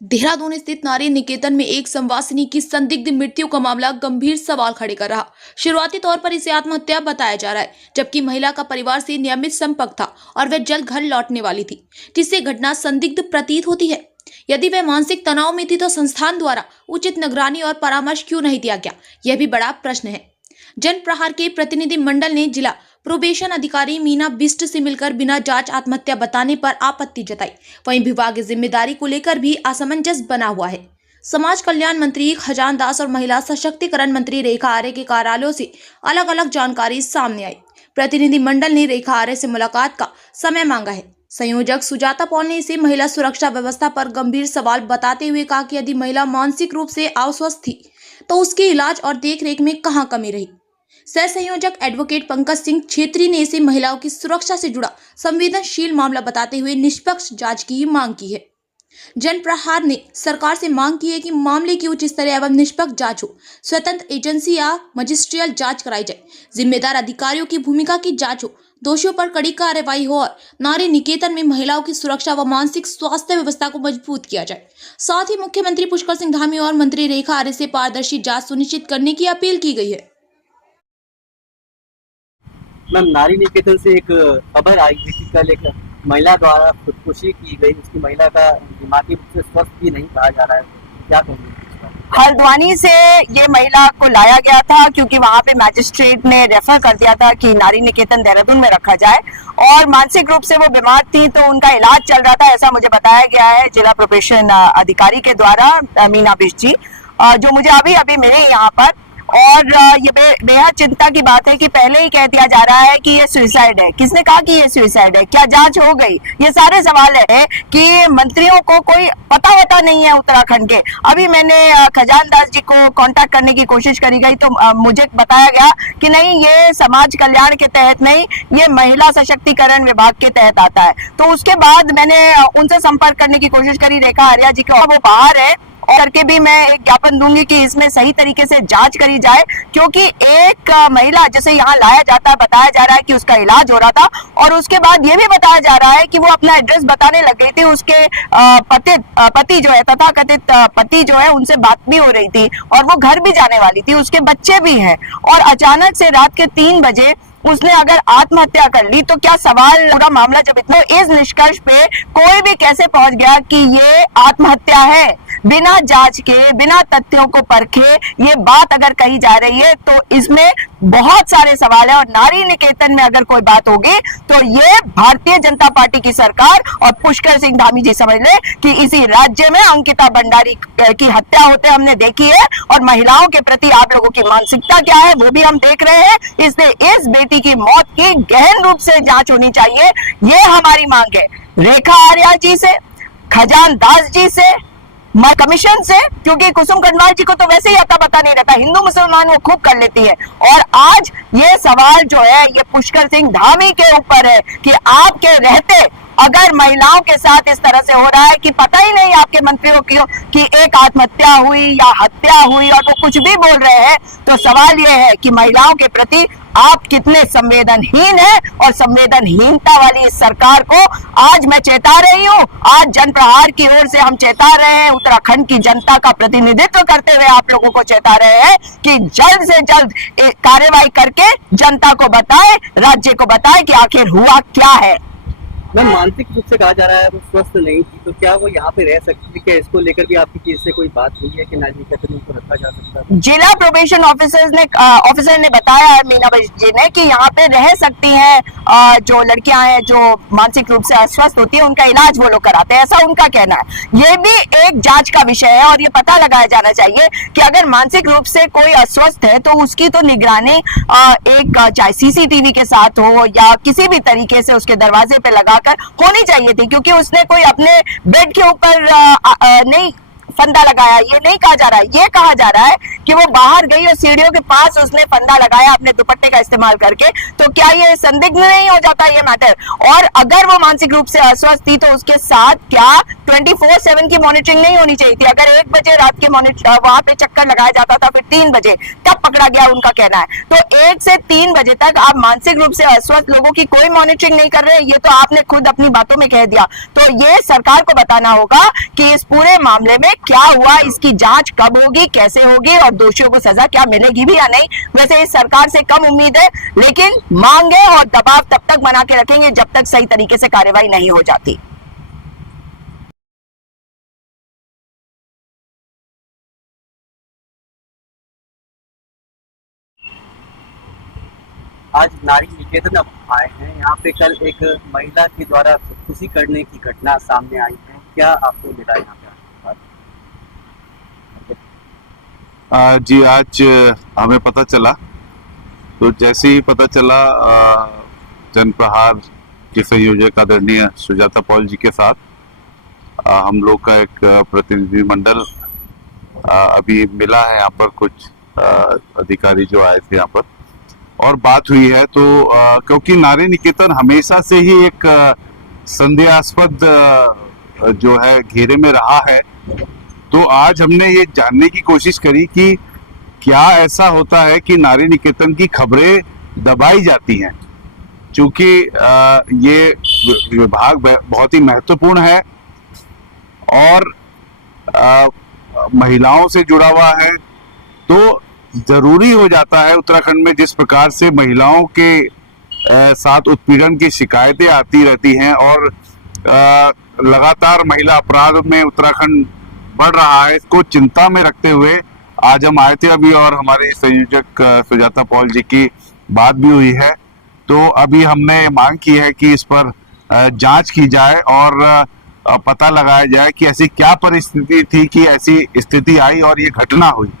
देहरादून स्थित नारी निकेतन में एक संवासिनी की संदिग्ध मृत्यु का मामला गंभीर सवाल खड़े कर रहा। शुरुआती तौर पर इसे आत्महत्या बताया जा रहा है, जबकि महिला का परिवार से नियमित संपर्क था और वह जल्द घर लौटने वाली थी, जिससे घटना संदिग्ध प्रतीत होती है। यदि वह मानसिक तनाव में थी तो संस्थान द्वारा उचित निगरानी और परामर्श क्यों नहीं दिया गया, यह भी बड़ा प्रश्न है। जनप्रहार के प्रतिनिधि मंडल ने जिला प्रोबेशन अधिकारी मीना बिष्ट से मिलकर बिना जांच आत्महत्या बताने पर आपत्ति जताई। वहीं विभागीय जिम्मेदारी को लेकर भी असमंजस बना हुआ है। समाज कल्याण मंत्री खजान दास और महिला सशक्तिकरण मंत्री रेखा आर्य के कार्यालयों से अलग अलग जानकारी सामने आई। प्रतिनिधि मंडल ने रेखा आर्य से मुलाकात का समय मांगा है। संयोजक सुजाता पॉल ने इसे महिला सुरक्षा व्यवस्था पर गंभीर सवाल बताते हुए कहा कि यदि महिला मानसिक रूप से अस्वस्थ थी तो उसके इलाज और देखरेख में कहां कमी रही। सह संयोजक एडवोकेट पंकज सिंह छेत्री ने इसे महिलाओं की सुरक्षा से जुड़ा संवेदनशील मामला बताते हुए निष्पक्ष जांच की मांग की है। जनप्रहार ने सरकार से मांग की है कि मामले की उच्च स्तरीय एवं निष्पक्ष जांच हो, स्वतंत्र एजेंसी या मजिस्ट्रियल जांच कराई जाए, जिम्मेदार अधिकारियों की भूमिका की जांच हो, दोषियों पर कड़ी कार्रवाई हो और नारी निकेतन में महिलाओं की सुरक्षा व मानसिक स्वास्थ्य व्यवस्था को मजबूत किया जाए। साथ ही मुख्यमंत्री पुष्कर सिंह धामी और मंत्री रेखा आर्य से पारदर्शी जांच सुनिश्चित करने की अपील की गई है। मैम, नारी निकेतन से एक खबर आई थी कि कल एक महिला द्वारा खुदकुशी की गई। उसकी महिला का दिमागी रूप से स्वस्थ भी नहीं कहा जा रहा है, क्या कहेंगे? हल्द्वानी से ये महिला को लाया गया था क्योंकि वहां पे मैजिस्ट्रेट ने रेफर कर दिया था कि नारी निकेतन देहरादून में रखा जाए और मानसिक रूप से वो बीमार थी तो उनका इलाज चल रहा था, ऐसा मुझे बताया गया है जिला प्रोबेशन अधिकारी के द्वारा मीना बिष्ट जी, जो मुझे अभी अभी मिले यहाँ पर। और ये बेहद चिंता की बात है कि पहले ही कह दिया जा रहा है कि ये सुसाइड है। किसने कहा कि ये सुसाइड है? क्या जांच हो गई? ये सारे सवाल है कि मंत्रियों को कोई पता नहीं है उत्तराखंड के। अभी मैंने खजान दास जी को कांटेक्ट करने की कोशिश करी गई तो मुझे बताया गया कि नहीं, ये समाज कल्याण के तहत नहीं, ये महिला सशक्तिकरण विभाग के तहत आता है। तो उसके बाद मैंने उनसे संपर्क करने की कोशिश करी, रेखा आर्य जी को, वो बाहर है, करके भी मैं एक ज्ञापन दूंगी कि इसमें सही तरीके से जांच करी जाए, क्योंकि एक महिला जैसे यहाँ लाया जाता है, बताया जा रहा है कि उसका इलाज हो रहा था और उसके बाद ये भी बताया जा रहा है कि वो अपना एड्रेस बताने लग गई थी। उसके पति जो है, तथाकथित पति जो है, उनसे बात भी हो रही थी और वो घर भी जाने वाली थी, उसके बच्चे भी हैं। और अचानक से रात के 3 बजे उसने अगर आत्महत्या कर ली तो क्या सवाल, पूरा मामला जब इतना, इस निष्कर्ष पे कोई भी कैसे पहुंच गया कि ये आत्महत्या है? बिना जांच के, बिना तथ्यों को परखे ये बात अगर कही जा रही है तो इसमें बहुत सारे सवाल है। और नारी निकेतन में अगर कोई बात होगी तो ये भारतीय जनता पार्टी की सरकार और पुष्कर सिंह धामी जी समझ ले कि इसी राज्य में अंकिता भंडारी की हत्या होते हमने देखी है और महिलाओं के प्रति आप लोगों की मानसिकता क्या है वो भी हम देख रहे हैं। इसलिए इस बेटी की मौत की गहन रूप से जांच होनी चाहिए, ये हमारी मांग है। रेखा आर्य जी से, खजान दास जी से, कमीशन से, क्योंकि कुसुम कंडवाल जी को तो वैसे ही अता पता नहीं रहता, हिंदू मुसलमान वो खूब कर लेती है। और आज ये सवाल जो है ये पुष्कर सिंह धामी के ऊपर है कि आपके रहते अगर महिलाओं के साथ इस तरह से हो रहा है कि पता ही नहीं आपके मंत्रियों की कि एक आत्महत्या हुई या हत्या हुई और वो कुछ भी बोल रहे हैं, तो सवाल ये है कि महिलाओं के प्रति आप कितने संवेदनहीन हैं। और संवेदनहीनता वाली इस सरकार को आज मैं चेता रही हूं, आज जनप्रहार की ओर से हम चेता रहे हैं, उत्तराखंड की जनता का प्रतिनिधित्व करते हुए आप लोगों को चेता रहे हैं कि जल्द से जल्द कार्रवाई करके जनता को बताएं, राज्य को बताएं कि आखिर हुआ क्या है। मैम, मानसिक रूप से कहा जा रहा है वो स्वस्थ नहीं थी, तो क्या वो यहाँ पे रह सकती थी? क्या इसको लेकर भी आपकी किसी से कोई बात हुई है कि नारी निकेतन को रखा जा सकता है? जिला प्रोबेशन ऑफिसर ने बताया है मीना बिष्ट जी ने कि यहाँ पे रह सकती हैं जो लड़कियां हैं जो मानसिक रूप से अस्वस्थ होती है, उनका इलाज वो लोग कराते हैं, ऐसा उनका कहना है। ये भी एक जांच का विषय है और ये पता लगाया जाना चाहिए कि अगर मानसिक रूप से कोई अस्वस्थ है तो उसकी तो निगरानी एक चाहे सीसीटीवी के साथ हो या किसी भी तरीके से उसके दरवाजे पे लगा होनी चाहिए थी, क्योंकि उसने कोई अपने बेड के ऊपर नहीं फंदा लगाया। ये नहीं कहा जा रहा है, ये कहा जा रहा है कि वो बाहर गई और सीढ़ियों के पास उसने फंदा लगाया अपने दुपट्टे का इस्तेमाल करके, तो क्या ये संदिग्ध नहीं हो जाता ये मैटर? और अगर वो मानसिक रूप से अस्वस्थ थी तो उसके साथ क्या 24/7 की मॉनिटरिंग नहीं होनी चाहिए थी? अगर 1 बजे रात के वहां पे चक्कर लगाया जाता था, फिर 3 बजे तब पकड़ा गया, उनका कहना है। तो 1 से 3 बजे तक आप मानसिक रूप से अस्वस्थ लोगों की कोई मॉनिटरिंग नहीं कर रहे, ये तो आपने खुद अपनी बातों में कह दिया। तो ये सरकार को बताना होगा कि इस पूरे मामले में क्या हुआ, इसकी जांच कब होगी, कैसे होगी और दोषियों को सजा क्या मिलेगी भी या नहीं। वैसे इस सरकार से कम उम्मीद है, लेकिन मांगे और दबाव तब तक बना के रखेंगे जब तक सही तरीके से कार्रवाई नहीं हो जाती। आज नारी निकेतन अब आए हैं यहाँ पे। कल एक महिला के द्वारा खुदकुशी करने की घटना सामने आई है, क्या आपको मिला यहाँ पे? जी, आज हमें पता चला, तो जैसे ही पता चला जनप्रहार के संयोजक आदरणीय सुजाता पॉल जी के साथ हम लोग का एक प्रतिनिधि मंडल अभी मिला है यहाँ पर, कुछ अधिकारी जो आए थे यहाँ पर और बात हुई है। तो क्योंकि नारी निकेतन हमेशा से ही एक संदेहास्पद जो है घेरे में रहा है, तो आज हमने ये जानने की कोशिश करी कि क्या ऐसा होता है कि नारी निकेतन की खबरें दबाई जाती हैं। चूंकि ये विभाग बहुत ही महत्वपूर्ण है और महिलाओं से जुड़ा हुआ है, तो जरूरी हो जाता है उत्तराखंड में जिस प्रकार से महिलाओं के साथ उत्पीड़न की शिकायतें आती रहती हैं और लगातार महिला अपराध में उत्तराखंड बढ़ रहा है, इसको चिंता में रखते हुए आज हम आए थे अभी और हमारे संयोजक सुजाता पॉल जी की बात भी हुई है। तो अभी हमने मांग की है कि इस पर जांच की जाए और पता लगाया जाए कि ऐसी क्या परिस्थिति थी कि ऐसी स्थिति आई और ये घटना हुई।